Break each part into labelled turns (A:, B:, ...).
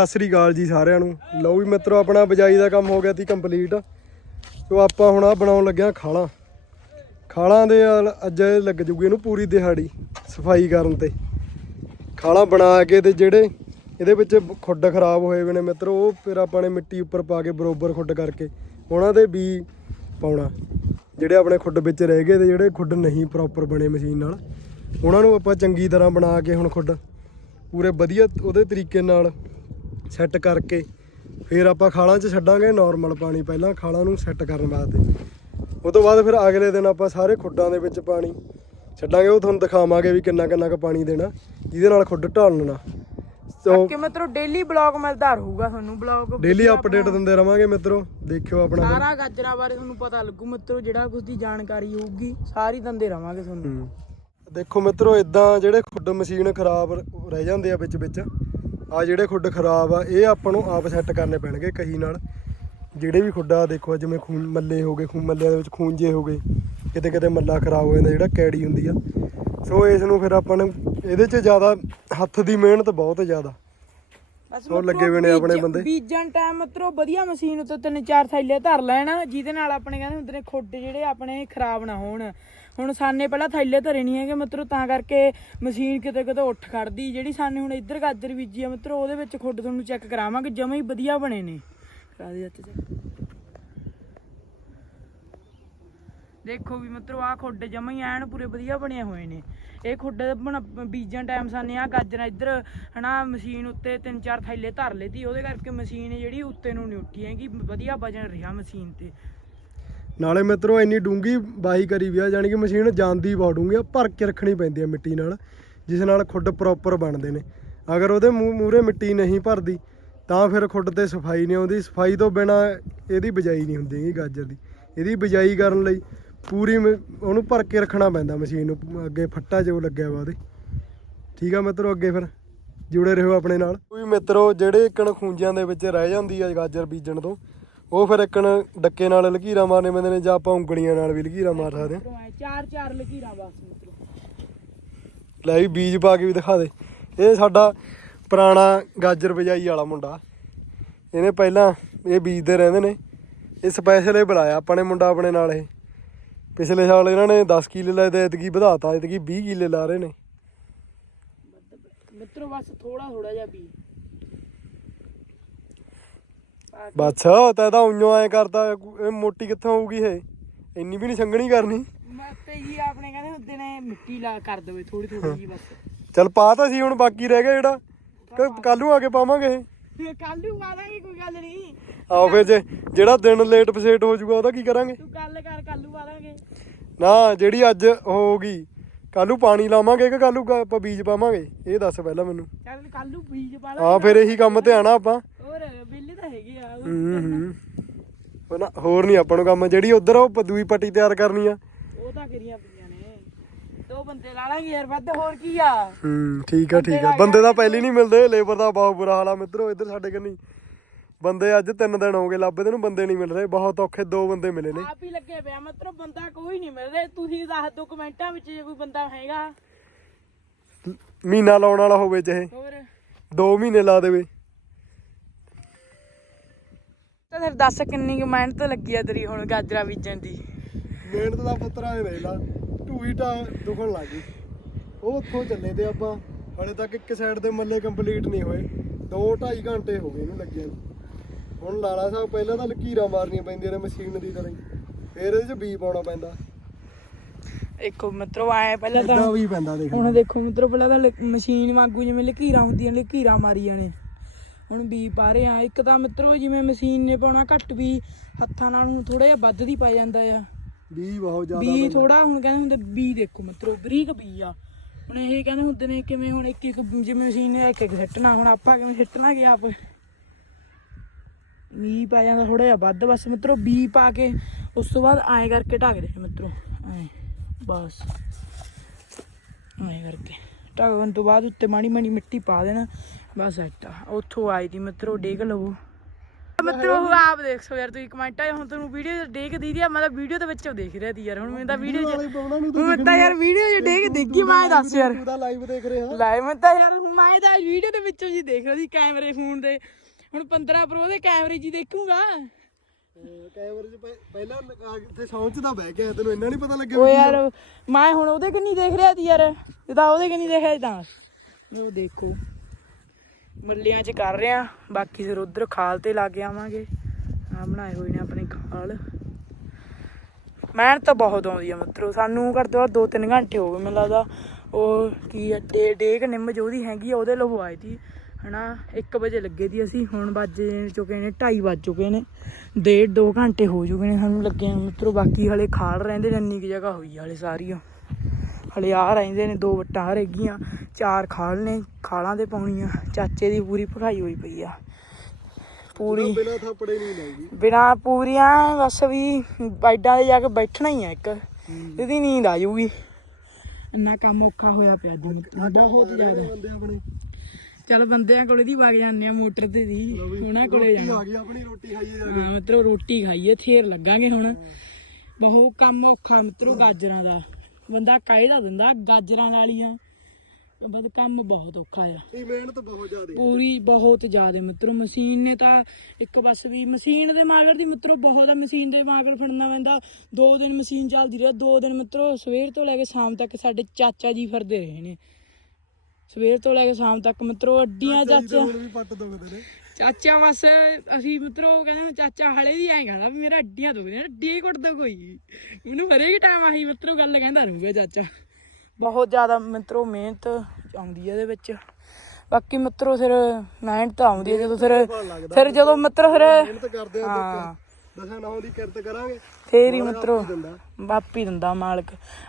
A: ਸਤਿ ਸ੍ਰੀ ਅਕਾਲ ਜੀ ਸਾਰਿਆਂ ਨੂੰ। ਲਓ ਵੀ ਮਿੱਤਰੋ, ਆਪਣਾ ਬਜਾਈ ਦਾ ਕੰਮ ਹੋ ਗਿਆ ਸੀ ਕੰਪਲੀਟ ਸੋ ਆਪਾਂ ਹੁਣ ਆ ਬਣਾਉਣ ਲੱਗਿਆ ਖਾਲਾਂ। ਖਾਲਾਂ ਦੇ ਅੱਜ ਲੱਗ ਜੂਗੀ ਇਹਨੂੰ ਪੂਰੀ ਦਿਹਾੜੀ ਸਫ਼ਾਈ ਕਰਨ ਤੇ। ਖਾਲਾਂ ਬਣਾ ਕੇ ਤੇ ਜਿਹੜੇ ਇਹਦੇ ਵਿੱਚ ਖੁੱਡ ਖਰਾਬ ਹੋਏ ਹੋਏ ਨੇ ਮਿੱਤਰੋ, ਉਹ ਫਿਰ ਆਪਾਂ ਨੇ ਮਿੱਟੀ ਉੱਪਰ ਪਾ ਕੇ ਬਰੋਬਰ ਖੁੱਡ ਕਰਕੇ ਉਹਨਾਂ ਦੇ ਬੀ ਪਾਉਣਾ। ਜਿਹੜੇ ਆਪਣੇ ਖੁੱਡ ਵਿੱਚ ਰਹਿ ਗਏ ਤੇ ਜਿਹੜੇ ਖੁੱਡ ਨਹੀਂ ਪ੍ਰੋਪਰ ਬਣੇ ਮਸ਼ੀਨ ਨਾਲ, ਉਹਨਾਂ ਨੂੰ ਆਪਾਂ ਚੰਗੀ ਤਰ੍ਹਾਂ ਬਣਾ ਕੇ ਹੁਣ ਖੁੱਡ ਪੂਰੇ ਵਧੀਆ ਉਹਦੇ ਤਰੀਕੇ ਨਾਲ ਸੈੱਟ ਕਰਕੇ ਫਿਰ ਆਪਾਂ ਖਾਲਾਂ 'ਚ ਛੱਡਾਂਗੇ ਨਾਰਮਲ ਪਾਣੀ ਪਹਿਲਾਂ ਖਾਲਾਂ ਨੂੰ ਸੈੱਟ ਕਰਨ ਵਾਸਤੇ ਉਹ ਤੋਂ ਬਾਅਦ ਫਿਰ ਅਗਲੇ ਦਿਨ ਆਪਾਂ ਸਾਰੇ ਖੁੱਡਾਂ ਦੇ ਵਿੱਚ ਪਾਣੀ ਛੱਡਾਂਗੇ ਉਹ ਤੁਹਾਨੂੰ ਦਿਖਾਵਾਂਗੇ ਵੀ ਕਿੰਨਾ ਕਿੰਨਾ ਕੁ ਪਾਣੀ ਦੇਣਾ ਜਿਹਦੇ ਨਾਲ ਖੁੱਡ ਢਾਲਣਾ ਸੋ
B: ਕਿ ਮਿੱਤਰੋ ਡੇਲੀ ਬਲੌਗ ਮਿਲਦਾ ਰਹੂਗਾ ਤੁਹਾਨੂੰ ਬਲੌਗ
A: ਡੇਲੀ ਅਪਡੇਟ ਦਿੰਦੇ ਰਵਾਂਗੇ ਮਿੱਤਰੋ ਦੇਖਿਓ ਆਪਣਾ।
B: ਸਾਰਾ ਗਾਜਰਾਂ ਬਾਰੇ ਤੁਹਾਨੂੰ ਪਤਾ ਲੱਗੂ ਮਿੱਤਰੋ ਜਿਹੜਾ ਕੁਝ ਦੀ ਜਾਣਕਾਰੀ ਹੋਊਗੀ ਸਾਰੀ ਦਿੰਦੇ ਰਵਾਂਗੇ ਤੁਹਾਨੂੰ।
A: ਦੇਖੋ ਮਿੱਤਰੋ ਇਦਾਂ ਜਿਹੜੇ ਖੁੱਡ ਮਸ਼ੀਨ ਖਰਾਬ ਰਹਿ ਜਾਂਦੇ ਆ ਵਿੱਚ ਵਿੱਚ ਆ ਜਿਹੜੇ ਖੁੱਡ ਖਰਾਬ ਆ ਇਹ ਆਪਾਂ ਨੂੰ ਆਪ ਸੈੱਟ ਕਰਨੇ ਪੈਣਗੇ ਕਹੀ ਨਾਲ। ਜਿਹੜੇ ਵੀ ਖੁੱਡਾ ਦੇਖੋ ਜਿਵੇਂ ਖੂਨ ਮੱਲੇ ਹੋ ਗਏ ਖੂਨ ਮੱਲਿਆਂ ਦੇ ਵਿੱਚ ਖੂੰਜੇ ਹੋ ਗਏ ਕਿਤੇ ਕਿਤੇ ਮੱਲਾ ਖਰਾਬ ਹੋ ਜਾਂਦਾ ਜਿਹੜਾ ਕੈੜੀ ਹੁੰਦੀ ਆ। ਸੋ ਇਸ ਨੂੰ ਫਿਰ ਆਪਾਂ ਨੂੰ ਇਹਦੇ 'ਚ ਜ਼ਿਆਦਾ ਹੱਥ ਦੀ ਮਿਹਨਤ ਬਹੁਤ ਜ਼ਿਆਦਾ। ਉਹ ਲੱਗੇ ਹੋਏ ਨੇ ਆਪਣੇ ਬੰਦੇ।
B: ਬੀਜਣ ਟਾਈਮ ਮਿੱਤਰੋ ਵਧੀਆ ਮਸ਼ੀਨ ਉੱਤੇ ਤਿੰਨ ਚਾਰ ਥੈਲੇ ਧਰ ਲੈਣਾ ਜਿਹਦੇ ਨਾਲ ਆਪਣੇ ਕਹਿੰਦੇ ਹੁੰਦੇ ਨੇ ਖੁੱਡ ਜਿਹੜੇ ਆਪਣੇ ਖਰਾਬ ਨਾ ਹੋਣ। ਹੁਣ ਸਾਨੇ ਪਹਿਲਾਂ ਥੈਲੇ ਧਰੇ ਨਹੀਂ ਹੈਗੇ ਮਿੱਤਰੋ, ਤਾਂ ਕਰਕੇ ਮਸ਼ੀਨ ਕਿਤੇ ਕਿਤੇ ਉੱਠ ਖੜਦੀ। ਜਿਹੜੀ ਸਾਨੇ ਹੁਣ ਇੱਧਰ ਗਾਜਰ ਬੀਜੀ ਆ ਮਿੱਤਰੋ, ਉਹਦੇ ਵਿੱਚ ਖੁੱਡ ਤੁਹਾਨੂੰ ਚੈੱਕ ਕਰਾਵਾਂਗੇ, ਜਮਾਂ ਹੀ ਵਧੀਆ ਬਣੇ ਨੇ। ਕਰਾ ਦੇ ਹੱਥ ਚ। ਦੇਖੋ ਵੀ ਮਿੱਤਰੋ, ਆਹ ਖੁੱਡ ਜਮਾਂ ਹੀ ਐਨ ਪੂਰੇ ਵਧੀਆ ਬਣੇ ਹੋਏ ਨੇ। ਇਹ ਖੁੱਡ ਬੀਜਣ ਟਾਈਮ ਸਾਨੇ ਆ ਗਾਜਰਾਂ ਇੱਧਰ, ਹਨਾ, ਮਸ਼ੀਨ ਉੱਤੇ ਤਿੰਨ ਚਾਰ ਥੈਲੇ ਧਰ ਲਏ ਉਹਦੇ ਕਰਕੇ ਮਸ਼ੀਨ ਜਿਹੜੀ ਉੱਤੇ ਨੂੰ ਨਹੀਂ ਉੱਠੀ ਹੈਗੀ, ਵਧੀਆ ਵਜਨ ਰਿਹਾ ਮਸ਼ੀਨ ਤੇ।
A: ਨਾਲੇ ਮਿੱਤਰੋ ਇੰਨੀ ਡੂੰਗੀ ਬਾਈ ਕਰੀ ਵੀ ਆ, ਜਾਣੀ ਕਿ ਮਸ਼ੀਨ ਜਾਂਦੀ ਬਹੁਤ ਡੂੰਗੀ ਆ, ਭਰ ਕੇ ਰੱਖਣੀ ਪੈਂਦੀ ਆ ਮਿੱਟੀ ਨਾਲ, ਜਿਸ ਨਾਲ ਖੁੱਡ ਪ੍ਰੋਪਰ ਬਣਦੇ ਨੇ। ਅਗਰ ਉਹਦੇ ਮੂਰੇ ਮਿੱਟੀ ਨਹੀਂ ਭਰਦੀ, ਤਾਂ ਫਿਰ ਖੁੱਡ ਤੇ ਸਫ਼ਾਈ ਨਹੀਂ ਆਉਂਦੀ। ਸਫ਼ਾਈ ਤੋਂ ਬਿਨਾ ਇਹਦੀ ਬਿਜਾਈ ਨਹੀਂ ਹੁੰਦੀ ਹੈਗੀ ਗਾਜਰ ਦੀ। ਇਹਦੀ ਬਿਜਾਈ ਕਰਨ ਲਈ ਪੂਰੀ ਮ- ਉਹਨੂੰ ਭਰ ਕੇ ਰੱਖਣਾ ਪੈਂਦਾ ਮਸ਼ੀਨ ਨੂੰ, ਅੱਗੇ ਫੱਟਾ ਜੋ ਲੱਗਿਆ ਵਾ ਉਹਦੇ। ਠੀਕ ਆ ਮਿੱਤਰੋ, ਅੱਗੇ ਫਿਰ ਜੁੜੇ ਰਹੋ ਆਪਣੇ ਨਾਲ। ਕੋਈ ਮਿੱਤਰੋ, ਜਿਹੜੇ ਇੱਕਣ ਖੂੰਜਿਆਂ ਦੇ ਵਿੱਚ ਰਹਿ ਜਾਂਦੀ ਆ ਗਾਜਰ ਬੀਜਣ ਤੋਂ ਉਹ ਫਿਰ ਇੱਕਣ ਡੱਕੇ ਨਾਲ ਲਕੀਰਾਂ ਮਾਰਨੇ ਪੈਂਦੇ ਨੇ ਜਾਂ ਆਪਾਂ ਉਂਗਲੀਆਂ ਨਾਲ ਵੀ ਲਕੀਰਾਂ ਮਾਰ ਸਕਦੇ ਹਾਂ।
B: ਚਾਰ ਚਾਰ ਲਕੀਰਾਂ ਬਸ ਮਿੱਤਰੋ।
A: ਲੈ ਵੀ ਬੀਜ ਪਾ ਕੇ ਵੀ ਦਿਖਾ ਦੇ। ਇਹ ਸਾਡਾ ਪੁਰਾਣਾ ਗਾਜਰ ਬਜਾਈ ਵਾਲਾ ਮੁੰਡਾ। ਇਹਨੇ ਪਹਿਲਾਂ ਇਹ ਬੀਜਦੇ ਰਹਿੰਦੇ ਨੇ। ਇਹ ਸਪੈਸ਼ਲ ਇਹ ਬੁਲਾਇਆ ਆਪਾਂ ਨੇ ਮੁੰਡਾ ਆਪਣੇ ਨਾਲ ਇਹ। ਪਿਛਲੇ ਸਾਲ ਇਹਨਾਂ ਨੇ 10 ਕਿੱਲੇ ਲਾਏ ਤੇ ਐਤਕੀ ਵਧਾਤਾ ਐਤਕੀ 20 ਕਿੱਲੇ ਲਾ ਰਹੇ ਨੇ।
B: ਮਿੱਤਰੋ ਬਸ ਥੋੜਾ ਥੋੜਾ ਜਿਹਾ ਵੀ
A: ਬਸ ਤੈ ਤਾਂ ਉਈਓ ਐ ਕਰਦਾ ਇਹ ਮੋਟੀ ਕਿੱਥੋਂ ਆਊਗੀ ਇਹ? ਇੰਨੀ ਵੀ ਨਹੀਂ ਸੰਘਣੀ ਕਰਨੀ।
B: ਮੈਂ ਤੇ ਜੀ ਆਪਣੇ ਕਹਿੰਦੇ ਹੁੰਦੇ ਨੇ ਮਿੱਟੀ ਲਾ ਕਰ ਦੇਵੇ ਥੋੜੀ ਥੋੜੀ ਜੀ ਬਸ।
A: ਚੱਲ ਪਾ ਤਾਂ ਸੀ ਹੁਣ ਬਾਕੀ ਰਹਿ ਗਿਆ ਜਿਹੜਾ। ਕੱਲ ਨੂੰ ਆ ਕੇ ਪਾਵਾਂਗੇ ਇਹ।
B: ਕੱਲ ਨੂੰ ਮਾਰਾਂਗੇ ਕੋਈ ਗੱਲ ਨਹੀਂ
A: ਆਓ ਫਿਰ ਜੇ ਜਿਹੜਾ ਦਿਨ ਲੇਟ ਪਸੇਟ ਹੋ ਜਾਊਗਾ ਉਹਦਾ ਕੀ ਕਰਾਂਗੇ?
B: ਤੂੰ ਗੱਲ ਕਰ ਕੱਲ ਨੂੰ ਮਾਰਾਂਗੇ
A: ਨਾ ਜਿਹੜੀ ਅੱਜ ਹੋਊਗੀ ਕੱਲ ਨੂੰ ਪਾਣੀ ਲਾਵਾਂਗੇ ਕਿ ਕੱਲ ਨੂੰ ਆਪਾਂ ਬੀਜ ਪਾਵਾਂਗੇ? ਇਹ ਦੱਸ ਪਹਿਲਾਂ ਮੈਨੂੰ।
B: ਚੱਲ ਕੱਲ ਨੂੰ ਬੀਜ ਪਾ
A: ਹਾਂ ਫਿਰ ਇਹੀ ਕੰਮ ਤੇ ਆਣਾ ਆਪਾਂ
B: ਹੋਰ ਬਿੱਲੇ ਤਾਂ ਹੈਗੇ ਆ ਉਹ-
A: ਹੂੰ ਹੂੰ। ਉਹ ਨਾ ਹੋਰ ਨਹੀਂ ਆਪਾਂ ਨੂੰ ਕੰਮ ਜਿਹੜੀ ਉਧਰ ਉਹ ਦੂਈ ਪੱਟੀ ਤਿਆਰ ਕਰਨੀ ਆ।
B: ਉਹ ਤਾਂ ਕਰੀਆਂ ਪਈਆਂ ਨੇ। ਦੋ ਬੰਦੇ ਲਾ ਲਾਂਗੇ ਯਾਰ ਵੱਧ ਹੋਰ ਕੀ ਆ?
A: ਹੂੰ ਠੀਕ ਆ ਠੀਕ ਆ। ਬੰਦੇ ਤਾਂ ਪਹਿਲੀ ਨਹੀਂ ਮਿਲਦੇ ਲੇਬਰ ਦਾ ਬਹੁਤ ਬੁਰਾ ਹਾਲ ਆ। ਮਿੱਤਰੋ ਇੱਧਰ ਸਾਡੇ ਕੰਨੀ। ਬੰਦੇ ਅੱਜ ਤਿੰਨ ਦਿਨ ਹੋ ਗਏ ਲੱਭਦੇ ਨੂੰ ਬੰਦੇ ਨਹੀਂ ਮਿਲ ਰਹੇ। ਬਹੁਤ ਔਖੇ ਦੋ ਬੰਦੇ ਮਿਲੇ ਨੇ।
B: ਆਪ ਹੀ ਲੱਗੇ ਪਿਆ ਮਤਲਬ ਬੰਦਾ ਕੋਈ ਨਹੀਂ ਮਿਲ ਰਿਹਾ। ਤੁਸੀਂ ਦੱਸ ਦਿਓ ਕਮੈਂਟਾਂ ਵਿੱਚ ਜੇ ਕੋਈ ਬੰਦਾ ਹੈਗਾ।
A: ਮਹੀਨਾ ਲਾਉਣ ਵਾਲਾ ਹੋਵੇ ਚਾਹੇ।
B: ਹੋਰ?
A: ਦੋ ਮਹੀਨੇ ਲਾ ਦੇਵੇ।
B: ਫਿਰ ਦੱਸ ਕਿੰਨੀ ਕੁ ਮਿਹਨਤ ਲੱਗੀ ਆ ਤੇਰੀ ਹੁਣ ਗਾਜਰਾ ਬੀਜਣ ਦੀ?
A: ਮਿਹਨਤ ਦਾ ਪੁੱਤਰਾ ਇਹ ਦੇਖ ਲਾ ਢੂਈ ਤਾਂ ਦੁਖਣ ਲੱਗ ਗਈ। ਉਹ ਉੱਥੋਂ ਚੱਲੇ ਤੇ ਆਪਾਂ ਹਲੇ ਤੱਕ ਇੱਕ ਸਾਈਡ ਦੇ ਮੱਲੇ ਕੰਪਲੀਟ ਨਹੀਂ ਹੋਏ। 2.5 ਘੰਟੇ ਹੋ ਗਏ ਇਹਨੂੰ ਲੱਗਿਆ ਨੂੰ। ਹੁਣ ਲਾਲਾ ਸਾਹਿਬ ਪਹਿਲਾਂ ਤਾਂ ਲਕੀਰਾਂ ਮਾਰਨੀਆਂ ਪੈਂਦੀਆਂ ਨੇ ਮਸ਼ੀਨ ਦੀ ਤਰ੍ਹਾਂ ਫਿਰ ਇਹਦੇ 'ਚ ਬੀ ਪਾਉਣਾ ਪੈਂਦਾ।
B: ਦੇਖੋ ਮਿੱਤਰੋ ਆਏ ਪਹਿਲਾਂ ਤਾਂ
A: ਇਦਾਂ ਵੀ ਪੈਂਦਾ ਦੇਖ।
B: ਹੁਣ ਦੇਖੋ ਮਿੱਤਰੋ ਪਹਿਲਾਂ ਤਾਂ ਲ- ਮਸ਼ੀਨ ਵਾਂਗੂ ਜਿਵੇਂ ਲਕੀਰਾਂ ਹੁੰਦੀਆਂ ਲਕੀਰਾਂ ਮਾਰੀਆਂ ਨੇ। ਹੁਣ ਬੀ ਪਾ ਰਹੇ। ਆ ਇੱਕ ਤਾਂ ਮਿੱਤਰੋ ਜਿਵੇਂ ਮਸ਼ੀਨ ਨੇ ਪਾਉਣਾ ਘੱਟ ਵੀ ਹੱਥਾਂ ਨਾਲ ਹੁਣ ਥੋੜਾ ਜਿਹਾ ਵੱਧ ਦੀ ਪਾ ਜਾਂਦਾ ਆ।
A: ਬੀ ਬਹੁਤ ਜ਼ਿਆਦਾ ਪੈਂਦਾ।
B: ਥੋੜਾ ਹੁਣ ਕਹਿੰਦੇ ਹੁੰਦੇ ਬੀ ਦੇਖੋ ਮਿੱਤਰੋ ਬਰੀਕ ਬੀ ਆ। ਹੁਣ ਇਹ ਕਹਿੰਦੇ ਹੁੰਦੇ ਨੇ ਕਿਵੇਂ ਹੁਣ ਇੱਕ ਇੱਕ ਜਿਵੇਂ ਮਸ਼ੀਨ ਨੇ ਇੱਕ ਇੱਕ ਸਿੱਟਣਾ ਹੁਣ ਆਪਾਂ ਕਿਵੇਂ ਸਿੱਟਣਾ ਕਿ ਆਪ? ਬੀ ਪਾ ਜਾਂਦਾ ਥੋੜਾ ਜਿਹਾ ਵੱਧ ਬਸ ਮਿੱਤਰੋ ਬੀ ਪਾ ਕੇ ਉਸ ਤੋਂ ਬਾਅਦ ਐਂ ਕਰਕੇ ਢੱਕ ਦੇ ਮਿੱਤਰੋ। ਐਂ ਬਸ। ਐਂ ਕਰਕੇ। ਢੱਕਣ ਤੋਂ ਬਾਅਦ ਉੱਤੇ ਮਾੜੀ ਮਾੜੀ ਮਿੱਟੀ ਪਾ ਦੇਣਾ। ਬਸ ਇੱਟਾ ਉੱਥੋਂ ਆਈ ਦੀ ਮਿੱਤਰੋ ਡੇਗ ਲਵੋ। ਮਿੱਤਰੋ ਆਪ ਦੇਖ ਸੋ ਯਾਰ ਤੁਸੀਂ ਕਮੈਂਟਾਂ ਹੁਣ ਤੁਹਾਨੂੰ ਵੀਡੀਓ ਦੇਖ ਦੀਦੀ ਆ ਮੈਂ ਤਾਂ ਵੀਡੀਓ ਦੇ ਵਿੱਚੋਂ ਦੇਖ ਰਿਹਾ ਸੀ ਯਾਰ ਹੁਣ ਮੈਨੂੰ ਤਾਂ ਵੀਡੀਓ ਚ ਮੈਂ ਤਾਂ ਯਾਰ ਵੀਡੀਓ ਚ ਦੇਖ ਦੇਖੀ ਮੈਂ ਦੱਸ ਯਾਰ।
A: ਤੂੰ ਤਾਂ ਲਾਈਵ ਦੇਖ ਰਿਹਾ।
B: ਲਾਈਵ ਮੈਂ ਤਾਂ ਯਾਰ ਮੈਂ ਤਾਂ ਵੀਡੀਓ ਦੇ ਵਿੱਚੋਂ ਜੀ ਦੇਖ ਰਿਹਾ ਸੀ ਕੈਮਰੇ ਫੋਨ ਦੇ। ਹੁਣ 15 ਪ੍ਰੋ ਦੇ ਕੈਮਰੇ ਜੀ ਦੇਖੂਗਾ।
A: ਕੈਮਰੇ 'ਚ ਪਹਿ- ਪਹਿਲਾਂ ਇੱਥੇ ਸੌਂਚ ਦਾ ਬਹਿ ਗਿਆ ਤੈਨੂੰ ਇੰਨਾ ਨਹੀਂ ਪਤਾ ਲੱਗਿਆ
B: ਉਹ ਯਾਰ ਮੈਂ ਹੁਣ ਉਹਦੇ ਕਿ ਨਹੀਂ ਦੇਖ ਰਿਹਾ ਸੀ ਯਾਰ ਇਹ ਤਾਂ ਉਹਦੇ ਕਿ ਨਹੀਂ ਦੇਖ ਰਿਹਾ ਸੀ ਤਾਂ। ਉਹ ਦੇਖੋ। ਮੱਲੀਆਂ ਚ ਕਰ ਰਿਆ। ਬਾਕੀ ਫਿਰ ਉਧਰ ਖਾਲ ਤੇ ਲਾ ਕੇ ਆਵਾਂਗੇ। ਆ ਬਣਾਏ ਹੋਏ ਨੇ ਆਪਣੇ ਖਾਲ। ਮਿਹਨਤ ਤਾਂ ਬਹੁਤ ਆਉਂਦੀ ਆ ਮਿੱਤਰੋ। ਸਾਨੂੰ ਘੱਟ ਤੋਂ ਘੱਟ 2-3 ਘੰਟੇ ਹੋ ਗਏ, ਮੈਨੂੰ ਲੱਗਦਾ ਉਹ ਕੀ ਆ, ਡੇ, ਡੇਕ ਨਿੰਮ ਜੋ ਉਹਦੀ ਹੈਗੀ ਆ, ਉਹਦੇ ਲਗਵਾਈ ਤੀ ਹਨਾ 1 ਵਜੇ ਲੱਗੇ ਦੀ ਅਸੀਂ, ਹੁਣ ਵੱਜ ਚੁੱਕੇ ਨੇ 2:30 ਵੱਜ ਚੁੱਕੇ ਨੇ। ਡੇਢ 2 ਘੰਟੇ ਹੋ ਚੁੱਕੇ ਨੇ ਸਾਨੂੰ ਲੱਗੇ ਨੂੰ ਮਿੱਤਰੋ। ਬਾਕੀ ਹਲੇ ਖਾਲ ਰਹਿੰਦੇ ਨੇ, ਇੰਨੀ ਕੁ ਜਗ੍ਹਾ ਹੋਈ ਆ ਹਲੇ ਸਾਰੀਆਂ ਹਲੇ ਆ ਰਹਿੰਦੇ ਨੇ ਦੋ ਵੱਟਾਂ ਰਹਿ ਗਈਆਂ ਚਾਰ ਖਾਲ ਨੇ ਖਾਲਾਂ ਦੇ ਪਾਉਣੀਆਂ। ਚਾਚੇ ਦੀ ਪੂਰੀ ਭਖਾਈ ਹੋਈ ਪਈ ਆ। ਪੂਰੀ
A: ਬਿਨਾ ਥੱਪੜੇ ਨਹੀਂ ਲਾਉਂਦੀ
B: ਬਿਨਾ ਪੂਰੀਆਂ ਬਸ ਵੀ ਬਾਈਡਾਂ ਦੇ ਜਾ ਕੇ ਬੈਠਣਾ ਹੀ ਆ ਇੱਕ। ਇਹਦੀ ਨੀਂਦ ਆ ਜਾਊਗੀ। ਇੰਨਾ ਕੰਮ ਔਖਾ ਹੋਇਆ ਪਿਆ ਮਿੱਤਰੋ ਬਹੁਤ ਜ਼ਿਆਦਾ। ਚੱਲ ਬੰਦਿਆਂ ਕੋਲੇ ਦੀ ਵਗ ਜਾਂਦੇ ਆ ਮੋਟਰ ਤੇ ਦੀ। ਉਹਨਾਂ ਕੋਲੇ
A: ਰੋਟੀ
B: ਜਾਣਾ।
A: ਆ ਗਈ ਆਪਣੀ ਰੋਟੀ ਖਾਈਏ ਜਾ
B: ਹਾਂ ਮਿੱਤਰੋ ਰੋਟੀ ਖਾਈਏ ਥੇਰ ਲੱਗਾਂਗੇ ਹੁਣ। ਬਹੁਤ ਕੰਮ ਔਖਾ ਮਿੱਤਰੋ ਗਾਜਰਾਂ ਦਾ। ਬੰਦਾ ਕਾਇਦਾ ਦਿੰਦਾ ਗਾਜਰਾਂ ਵਾਲੀਆਂ। ਬਸ ਕੰਮ ਬਹੁਤ ਔਖਾ ਆ।
A: ਇਹ ਮਿਹਨਤ ਬਹੁਤ ਜ਼ਿਆਦਾ
B: ਪੂਰੀ ਬਹੁਤ ਜ਼ਿਆਦਾ। ਮਿੱਤਰੋ ਮਸ਼ੀਨ ਨੇ ਤਾਂ ਇੱਕ ਬਸ ਵੀ ਮਸ਼ੀਨ ਦੇ ਮਾਗਰ ਦੀ ਮਿੱਤਰੋ ਬਹੁਤ ਆ। ਮਸ਼ੀਨ ਦੇ ਮਾਗਰ ਫੜਨਾ ਪੈਂਦਾ। ਦੋ ਦਿਨ ਮਸ਼ੀਨ ਚੱਲਦੀ ਰਹੀ। ਦੋ ਦਿਨ ਮਿੱਤਰੋ ਸਵੇਰ ਤੋਂ ਲੈ ਕੇ ਸ਼ਾਮ ਤੱਕ ਸਾਡੇ ਚਾਚਾ ਜੀ ਫਿਰਦੇ ਰਹੇ ਨੇ। ਸਵੇਰ ਤੋਂ ਲੈ ਕੇ ਸ਼ਾਮ ਤੱਕ ਮਿੱਤਰੋ ਅੱਡੀਆਂ ਚਾਚਾ
A: ਨੇ
B: ਚਾਚਾ ਬਸ ਅਸੀਂ ਮਿੱਤਰੋ ਕਹਿੰਦੇ ਚਾਚਾ ਹਲੇ ਵੀ ਐਂ ਕਹਿੰਦਾ ਵੀ ਮੇਰਾ ਅੱਡੀਆਂ ਦੁਖਦੀਆਂ ਅੱਡੀ ਕੁੱਟਦਾ ਕੋਈ। ਮੈਨੂੰ ਹਰੇਕ ਟਾਈਮ ਆਹੀ ਮਿੱਤਰੋ ਗੱਲ ਕਹਿੰਦਾ ਰਹੂਗਾ ਚਾਚਾ। ਬਹੁਤ ਜ਼ਿਆਦਾ ਮਿੱਤਰੋ ਮਿਹਨਤ ਆਉਂਦੀ ਹੈ ਇਹਦੇ ਵਿੱਚ। ਬਾਕੀ ਮਿੱਤਰੋ ਫਿਰ ਮਿਹਨਤ ਤਾਂ ਆਉਂਦੀ ਹੈ ਜਦੋਂ ਫਿਰ ਫਿਰ ਜਦੋਂ ਮਿੱਤਰ। ਫਿਰ
A: ਮਿਹਨਤ ਕਰਦੇ ਆ ਦਸਾਂ ਨਾਹ ਦੀ ਕਿਰਤ ਕਰਾਂਗੇ।
B: ਫੇਰ ਹੀ ਮਿੱਤਰੋ ਬਾਪੀ ਦਿੰਦਾ। ਮਾਲਕ।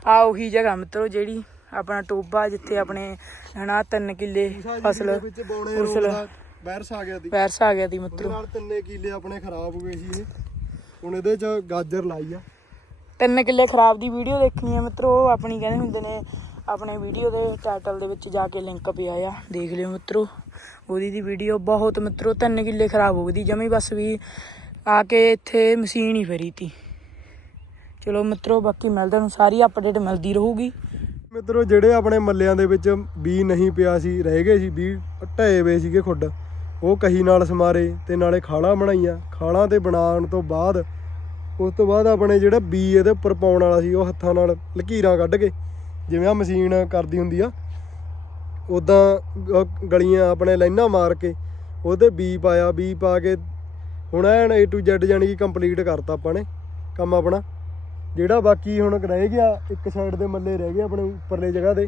B: ਆ ਉਹੀ ਜਗ੍ਹਾ ਮਿੱਤਰੋ ਜਿਹੜੀ ਆਪਣਾ ਟੋਬਾ ਜਿੱਥੇ ਆਪਣੇ ਹਨਾ ਤਿੰਨ ਕਿੱਲੇ ਫਸਲ
A: ਦਾ ਵਾਇਰਸ ਆ ਗਿਆ ਸੀ
B: ਵੈਰਸ ਆ ਗਿਆ ਦੀ
A: ਉਹਦੇ ਨਾਲ ਤਿੰਨੇ ਕੀਲੇ ਆਪਣੇ ਖਰਾਬ ਹੋ ਗਏ ਸੀ ਇਹ। ਹੁਣ ਇਹਦੇ ਚ ਗਾਜਰ ਲਾਈ ਆ।
B: ਤਿੰਨ ਕਿੱਲੇ ਖਰਾਬ ਦੀ ਵੀਡੀਓ ਦੇਖਣੀ ਹੈ ਮਿੱਤਰੋ ਉਹ ਆਪਣੀ ਕਹਿੰਦੇ ਹੁੰਦੇ ਨੇ ਆਪਣੇ ਵੀਡੀਓ ਦੇ ਟਾਈਟਲ ਦੇ ਵਿੱਚ ਜਾ ਕੇ ਲਿੰਕ ਪਿਆ ਆ। ਦੇਖ ਲਿਓ ਮਿੱਤਰੋ ਉਹਦੀ ਦੀ ਵੀਡੀਓ ਬਹੁਤ ਮਿੱਤਰੋ ਤਿੰਨ ਕਿੱਲੇ ਖਰਾਬ ਹੋ ਗਈ ਦੀ ਜਮੀ ਬਸ ਵੀ ਆ ਕੇ ਇੱਥੇ ਮਸ਼ੀਨ ਹੀ ਫਰੀ ਤੀ। ਚਲੋ ਮਿੱਤਰੋ ਬਾਕੀ ਮਿਲਦੇ ਨੂੰ ਸਾਰੀ ਅਪਡੇਟ ਮਿਲਦੀ ਰਹੂਗੀ।
A: ਮਿੱਤਰੋ ਜਿਹੜੇ ਆਪਣੇ ਮੱਲਿਆਂ ਦੇ ਵਿੱਚ ਬੀ ਨਹੀਂ ਪਿਆ ਸੀ ਰਹਿ ਗਏ ਸੀ ਬੀ ਢਏ ਵੇ ਸੀਗੇ ਖੁੱਡ। ਉਹ ਕਹੀ ਨਾਲ ਸਮਾਰੇ ਤੇ ਨਾਲੇ ਖਾਲਾਂ ਬਣਾਈਆਂ। ਖਾਲਾਂ ਤੇ ਬਣਾਉਣ ਤੋਂ ਬਾਅਦ ਉਸ ਤੋਂ ਬਾਅਦ ਆਪਣੇ ਜਿਹੜਾ ਬੀ ਇਹਦੇ ਉੱਪਰ ਪਾਉਣ ਵਾਲਾ ਸੀ, ਉਹ ਹੱਥਾਂ ਨਾਲ ਲਕੀਰਾਂ ਕੱਢ ਕੇ, ਜਿਵੇਂ ਆ ਮਸ਼ੀਨ ਕਰਦੀ ਹੁੰਦੀ ਆ ਉਦਾਂ ਗਲੀਆਂ ਆਪਣੇ ਲਾਈਨਾਂ ਮਾਰ ਕੇ ਉਹਦੇ ਬੀ ਪਾਇਆ। ਬੀ ਪਾ ਕੇ ਹੁਣ ਐਨ A to Z ਜਾਨੀ ਕਿ ਕੰਪਲੀਟ ਕਰਤਾ ਆਪਾਂ ਨੇ ਕੰਮ ਆਪਣਾ। ਜਿਹੜਾ ਬਾਕੀ ਹੁਣ ਰਹਿ ਗਿਆ, ਇੱਕ ਸਾਈਡ ਦੇ ਮੱਲੇ ਰਹਿ ਗਏ ਆਪਣੇ ਉੱਪਰਲੇ ਜਗ੍ਹਾ ਤੇ,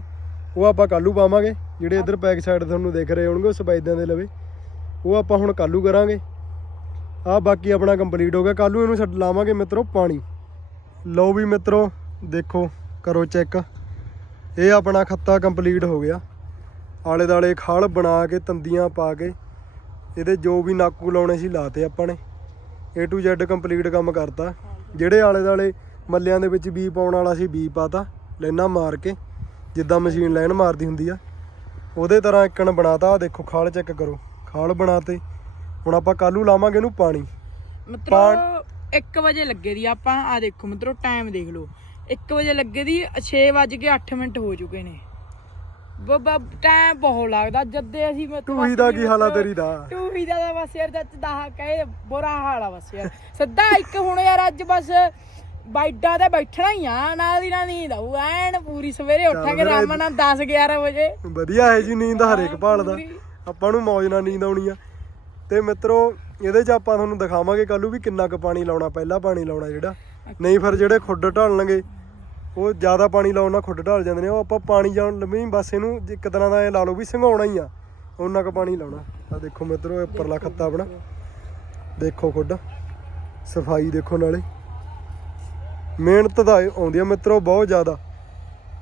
A: ਉਹ ਆਪਾਂ ਕੱਲੂ ਪਾਵਾਂਗੇ। ਜਿਹੜੇ ਇੱਧਰ ਬੈਕ ਸਾਈਡ ਤੁਹਾਨੂੰ ਦਿਖ ਰਹੇ ਹੋਣਗੇ, ਉਹ ਸਫੈਦਿਆਂ ਦੇ ਲਵੇ। ਉਹ ਆਪਾਂ ਹੁਣ ਕੱਲੂ ਕਰਾਂਗੇ। ਆ ਬਾਕੀ ਆਪਣਾ ਕੰਪਲੀਟ ਹੋ ਗਿਆ। ਕੱਲੂ ਇਹਨੂੰ ਛੱਡ, ਲਾਵਾਂਗੇ ਮਿੱਤਰੋ ਪਾਣੀ। ਲਓ ਵੀ ਮਿੱਤਰੋ, ਦੇਖੋ, ਕਰੋ ਚੈੱਕ ਇਹ ਆਪਣਾ ਖੱਤਾ ਕੰਪਲੀਟ ਹੋ ਗਿਆ। ਆਲੇ ਦਾਲੇ ਖਾਲ ਬਣਾ ਕੇ, ਤੰਦੀਆਂ ਪਾ ਕੇ, ਇਹਦੇ ਜੋ ਵੀ ਨਾਕੂ ਲਾਉਣੇ ਸੀ ਲਾਤੇ ਆਪਾਂ ਨੇ। A to Z ਕੰਪਲੀਟ ਕੰਮ ਕਰਤਾ। ਜਿਹੜੇ ਆਲੇ ਦਾਲੇ ਮੱਲਿਆਂ ਦੇ ਵਿੱਚ ਬੀ ਪਾਉਣ ਵਾਲਾ ਸੀ ਬੀ ਪਾਤਾ। ਲੈਣਾ ਮਾਰ ਕੇ, ਜਿੱਦਾਂ ਮਸ਼ੀਨ ਲਾਈਨ ਮਾਰਦੀ ਹੁੰਦੀ ਆ। ਉਹਦੇ ਤਰ੍ਹਾਂ ਇੱਕਣ ਬਣਾਤਾ। ਆਹ ਦੇਖੋ, ਖਾਲ ਚੈੱਕ ਕਰੋ। ਖਾਲ ਬਣਾਤੇ ਹੁਣ ਆਪਾਂ ਕੱਲੂ ਲਾਵਾਂਗੇ ਇਹਨੂੰ ਪਾਣੀ।
B: ਮਿੱਤਰੋ 1 ਵਜੇ ਲੱਗੇ ਦੀ ਆਪਾਂ। ਆ ਦੇਖੋ ਮਿੱਤਰੋ ਟਾਈਮ ਦੇਖ ਲਓ। 1 ਵਜੇ ਲੱਗੇ ਦੀ 6 ਵਜ ਕੇ 8 ਮਿੰਟ ਹੋ ਚੁੱਕੇ ਨੇ। ਬੱਬਾ ਟਾਈਮ ਬਹੁਤ ਲੱਗਦਾ। ਜਦੇ ਅਸੀਂ ਮੈਂ
A: ਤੂੰ ਹੀ ਦਾ ਕੀ ਹਾਲਾ ਤੇਰੀ ਦਾ?
B: ਤੂੰ ਹੀ ਦਾ ਤਾਂ ਬਸ ਯਾਰ ਜੱਤ ਦਾ ਕਹੇ ਬੁਰਾ ਹਾਲ ਆ ਬਸ ਯਾਰ। ਸਿੱਧਾ ਇੱਕ ਹੁਣ ਯਾਰ ਅੱਜ ਬਸ ਬਾਈਡਾ ਤੇ ਬੈਠਣਾ ਹੀ ਆ। ਨਾਲ ਦੀ ਨਾਲ ਨੀਂਦ ਆਊ। ਐਨ ਪੂਰੀ ਸਵੇਰੇ ਉੱਠਾਂਗੇ ਆਰਾਮ ਨਾਲ 10 11 ਵਜੇ।
A: ਵਧੀਆ ਹੈ ਜੀ ਨੀਂਦ ਹਰੇਕ ਭਾਲਦਾ
B: ਪੂਰੀ।
A: ਆਪਾਂ ਨੂੰ ਮੌਜ ਨਾਲ ਨੀਂਦ ਆਉਣੀ ਆ। ਤੇ ਮਿੱਤਰੋ ਇਹਦੇ 'ਚ ਆਪਾਂ ਤੁਹਾਨੂੰ ਦਿਖਾਵਾਂਗੇ ਕੱਲੂ ਵੀ ਕਿੰਨਾ ਕੁ ਪਾਣੀ ਲਾਉਣਾ ਪਹਿਲਾ ਪਾਣੀ ਲਾਉਣਾ ਜਿਹੜਾ। ਨਹੀਂ ਫਿਰ ਜਿਹੜੇ ਖੁੱਡ ਢਾਲਣਗੇ ਉਹ ਜ਼ਿਆਦਾ ਪਾਣੀ ਲਾਉਣ ਨਾਲ ਖੁੱਡ ਢਾਲ ਜਾਂਦੇ ਨੇ। ਉਹ ਆਪਾਂ ਪਾਣੀ ਜਾਣ ਲੰਮੀ ਬਸ ਇਹਨੂੰ ਇੱਕ ਤਰ੍ਹਾਂ ਦਾ ਇਹ ਲਾ ਲਓ ਵੀ ਸੰਘਾਉਣਾ ਹੀ ਆ ਉਹਨਾਂ ਕੁ ਪਾਣੀ ਲਾਉਣਾ। ਆ ਦੇਖੋ ਮਿੱਤਰੋ ਇਹ ਉੱਪਰਲਾ ਖੱਤਾ ਆਪਣਾ। ਦੇਖੋ ਖੁੱਡ। ਸਫ਼ਾਈ ਦੇਖੋ ਨਾਲੇ। ਮਿਹਨਤ ਦਾ ਆਉਂਦੀ ਆ ਮਿੱਤਰੋ ਬਹੁਤ ਜ਼ਿਆਦਾ।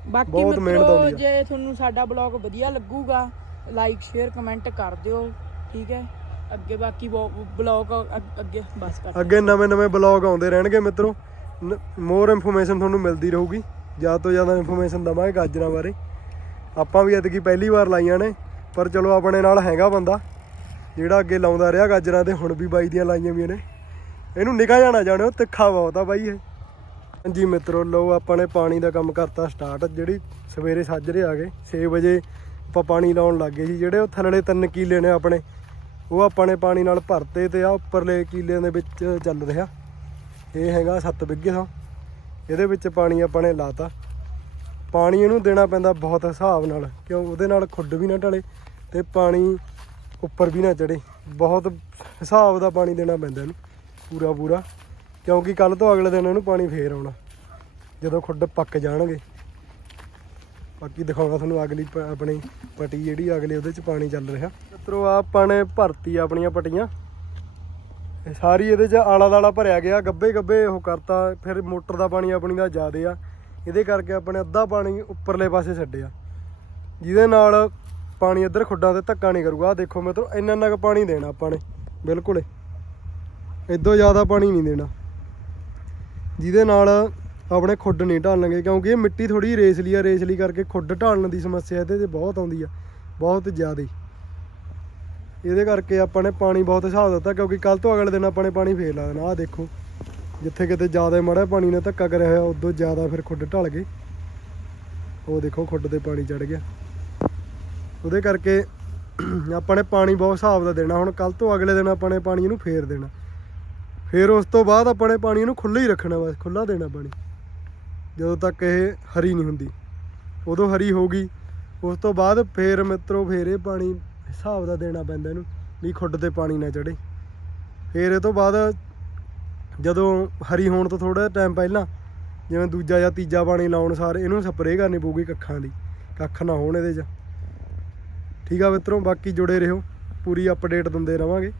B: ਬਾਕੀ
A: ਮਿਹਨਤ
B: ਮਿੱਤਰੋ
A: ਆਉਂਦੀ ਆ।
B: ਜੇ ਤੁਹਾਨੂੰ ਸਾਡਾ ਬਲੌਗ ਵਧੀਆ ਲੱਗੂਗਾ ਲਾਈਕ ਸ਼ੇਅਰ ਕਮੈਂਟ ਕਰ ਦਿਓ, ਠੀਕ ਹੈ? ਅੱਗੇ ਬਾਕੀ ਬਲੌਗ ਅੱਗੇ ਬਸ ਕਰ
A: ਅੱਗੇ ਨਵੇਂ ਨਵੇਂ ਬਲੌਗ ਆਉਂਦੇ ਰਹਿਣਗੇ ਮਿੱਤਰੋ। ਮੋਰ ਇਨਫੋਰਮੇਸ਼ਨ ਤੁਹਾਨੂੰ ਮਿਲਦੀ ਰਹੂਗੀ। ਜ਼ਿਆਦਾ ਤੋਂ ਜ਼ਿਆਦਾ ਇਨਫੋਰਮੇਸ਼ਨ ਦਵਾਂਗੇ ਗਾਜਰਾਂ ਬਾਰੇ। ਆਪਾਂ ਵੀ ਐਤਕੀ ਪਹਿਲੀ ਵਾਰ ਲਾਈਆਂ ਨੇ, ਪਰ ਚਲੋ ਆਪਣੇ ਨਾਲ ਹੈਗਾ ਬੰਦਾ, ਜਿਹੜਾ ਅੱਗੇ ਲਾਉਂਦਾ ਰਿਹਾ ਗਾਜਰਾਂ ਤੇ ਹੁਣ ਵੀ ਬਾਈ ਦੀਆਂ ਲਾਈਆਂ ਵੀ ਨੇ। ਇਹਨੂੰ ਨਿਕਾ ਜਾਣਾ ਜਾਣਿਓ, ਤਿੱਖਾ ਬਹੁਤ ਆ ਬਾਈ ਇਹ। ਹਾਂਜੀ ਮਿੱਤਰੋ, ਲਓ ਆਪਾਂ ਨੇ ਪਾਣੀ ਦਾ ਕੰਮ ਕਰਤਾ ਸਟਾਰਟ ਜਿਹੜੀ ਸਵੇਰੇ ਸਾਜਰੇ ਆ ਗਏ 6 ਵਜੇ ਆਪਾਂ ਪਾਣੀ ਲਾਉਣ ਲੱਗ ਗਏ ਸੀ, ਜਿਹੜੇ ਉਹ ਥੱਲੜੇ ਤਿੰਨ ਕੀਲੇ ਨੇ ਆਪਣੇ, ਉਹ ਆਪਾਂ ਨੇ ਪਾਣੀ ਨਾਲ ਭਰਤੇ ਤੇ ਆ ਉੱਪਰਲੇ ਕੀਲਿਆਂ ਦੇ ਵਿੱਚ ਚੱਲ ਰਿਹਾ। ਇਹ ਹੈਗਾ 7 ਬਿੱਗੇ ਦਾ ਇਹਦੇ ਵਿੱਚ ਪਾਣੀ ਆਪਾਂ ਨੇ ਲਾਤਾ। ਪਾਣੀ ਇਹਨੂੰ ਦੇਣਾ ਪੈਂਦਾ ਬਹੁਤ ਹਿਸਾਬ ਨਾਲ, ਕਿਉਂ ਉਹਦੇ ਨਾਲ ਖੁੱਡ ਵੀ ਨਾ ਢਲੇ ਤੇ ਪਾਣੀ ਉੱਪਰ ਵੀ ਨਾ ਚੜੇ ਬਹੁਤ ਹਿਸਾਬ ਦਾ ਪਾਣੀ ਦੇਣਾ ਪੈਂਦਾ ਇਹਨੂੰ ਪੂਰਾ ਪੂਰਾ ਕਿਉਂਕਿ ਕੱਲ ਤੋਂ ਅਗਲੇ ਦਿਨ ਇਹਨੂੰ ਪਾਣੀ ਫੇਰ ਆਉਣਾ, ਜਦੋਂ ਖੁੱਡ ਪੱਕ ਜਾਣਗੇ। ਬਾਕੀ ਦਿਖਾਉਣਾ ਤੁਹਾਨੂੰ ਅਗਲੀ ਪ- ਆਪਣੀ ਪਟੀ ਜਿਹੜੀ ਅਗਲੇ ਉਹਦੇ ਚ ਪਾਣੀ ਚੱਲ ਰਿਹਾ। ਮਿੱਤਰੋ, ਆਹ ਆਪਾਂ ਨੇ ਭਰਤੀ ਆਪਣੀਆਂ ਪਟੀਆਂ। ਇਹ ਸਾਰੀ ਇਹਦੇ ਚ ਆਲਾ ਦਾਲਾ ਭਰਿਆ ਗਿਆ, ਗੱਬੇ ਗੱਬੇ ਉਹ ਕਰਤਾ, ਫਿਰ ਮੋਟਰ ਦਾ ਪਾਣੀ ਆਪਣੀ ਦਾ ਜ਼ਿਆਦੇ ਆ। ਇਹਦੇ ਕਰਕੇ ਆਪਣੇ ਅੱਧਾ ਪਾਣੀ ਉੱਪਰਲੇ ਪਾਸੇ ਛੱਡਿਆ ਜਿਹਦੇ ਨਾਲ ਪਾਣੀ ਇੱਧਰ ਖੁੱਡਾਂ ਤੇ ਧੱਕਾ ਨਹੀਂ ਕਰੂਗਾ। ਆਹ ਦੇਖੋ ਮਿੱਤਰੋ, ਇੰਨਾ ਇੰਨਾ ਕੁ ਪਾਣੀ ਦੇਣਾ ਆਪਾਂ ਨੇ, ਬਿਲਕੁਲ। ਇਦੋਂ ਜ਼ਿਆਦਾ ਪਾਣੀ ਨਹੀਂ ਦੇਣਾ। ਜਿਹਦੇ ਨਾਲ ਆਪਣੇ ਖੁੱਡ ਨਹੀਂ ਢਾਲਣਗੇ, ਕਿਉਂਕਿ ਇਹ ਮਿੱਟੀ ਥੋੜੀ ਰੇਸਲੀ ਆ, ਰੇਸਲੀ ਕਰਕੇ ਖੁੱਡ ਢਾਲਣ ਦੀ ਸਮੱਸਿਆ ਇਹਦੇ ਤੇ ਬਹੁਤ ਆਉਂਦੀ ਆ, ਬਹੁਤ ਜ਼ਿਆਦਾ। ਇਹਦੇ ਕਰਕੇ ਆਪਾਂ ਨੇ ਪਾਣੀ ਬਹੁਤ ਹਿਸਾਬ ਦਿੱਤਾ, ਕਿਉਂਕਿ ਕੱਲ ਤੋਂ ਅਗਲੇ ਦਿਨ ਆਪਾਂ ਨੇ ਪਾਣੀ ਫੇਰ ਲਾ ਦੇਣਾ, ਆਹ ਦੇਖੋ। ਜਿੱਥੇ ਕਿਤੇ ਜ਼ਿਆਦਾ ਮੜਾ ਪਾਣੀ ਨੇ ਧੱਕਾ ਕਰਿਆ ਹੋਇਆ, ਉਦੋਂ ਜ਼ਿਆਦਾ ਫਿਰ ਖੁੱਡ ਢਲ ਗਏ। ਉਹ ਦੇਖੋ, ਖੁੱਡ ਤੇ ਪਾਣੀ ਚੜ ਗਿਆ। ਉਹਦੇ ਕਰਕੇ ਆਪਾਂ ਨੇ ਪਾਣੀ ਬਹੁਤ ਹਿਸਾਬ ਦਾ ਦੇਣਾ, ਹੁਣ ਕੱਲ ਤੋਂ ਅਗਲੇ ਦਿਨ ਆਪਾਂ ਨੇ ਪਾਣੀ ਇਹਨੂੰ ਫੇਰ ਦੇਣਾ। ਫਿਰ ਉਸ ਤੋਂ ਬਾਅਦ ਆਪਾਂ ਨੇ ਪਾਣੀ ਇਹਨੂੰ ਖੁੱਲ੍ਹਾ ਹੀ ਰੱਖਣਾ ਬਸ ਖੁੱਲ੍ਹਾ ਦੇਣਾ ਪਾਣੀ। ਜਦੋਂ ਤੱਕ ਇਹ ਹਰੀ ਨਹੀਂ ਹੁੰਦੀ। ਉਦੋਂ ਹਰੀ ਹੋ ਗਈ, ਉਸ ਤੋਂ ਬਾਅਦ ਫੇਰ ਮਿੱਤਰੋ ਫੇਰ ਇਹ ਪਾਣੀ ਹਿਸਾਬ ਦਾ ਦੇਣਾ ਪੈਂਦਾ ਇਹਨੂੰ ਵੀ ਖੁੱਡ ਤੇ ਪਾਣੀ ਨਾ ਚੜੇ ਫੇਰ ਇਹ ਤੋਂ ਬਾਅਦ ਜਦੋਂ ਹਰੀ ਹੋਣ ਤੋਂ ਥੋੜਾ ਟਾਈਮ ਪਹਿਲਾਂ ਜਿਵੇਂ ਦੂਜਾ ਜਾਂ ਤੀਜਾ ਪਾਣੀ ਲਾਉਣ ਸਾਰ ਇਹਨੂੰ ਸਪਰੇਅ ਕਰਨੀ ਪਊਗੀ ਕੱਖਾਂ ਦੀ, ਕੱਖ ਨਾ ਹੋਣ ਇਹਦੇ 'ਚ। ਠੀਕ ਆ ਮਿੱਤਰੋ, ਬਾਕੀ ਜੁੜੇ ਰਹੋ, ਪੂਰੀ ਅਪਡੇਟ ਦਿੰਦੇ ਰਵਾਂਗੇ।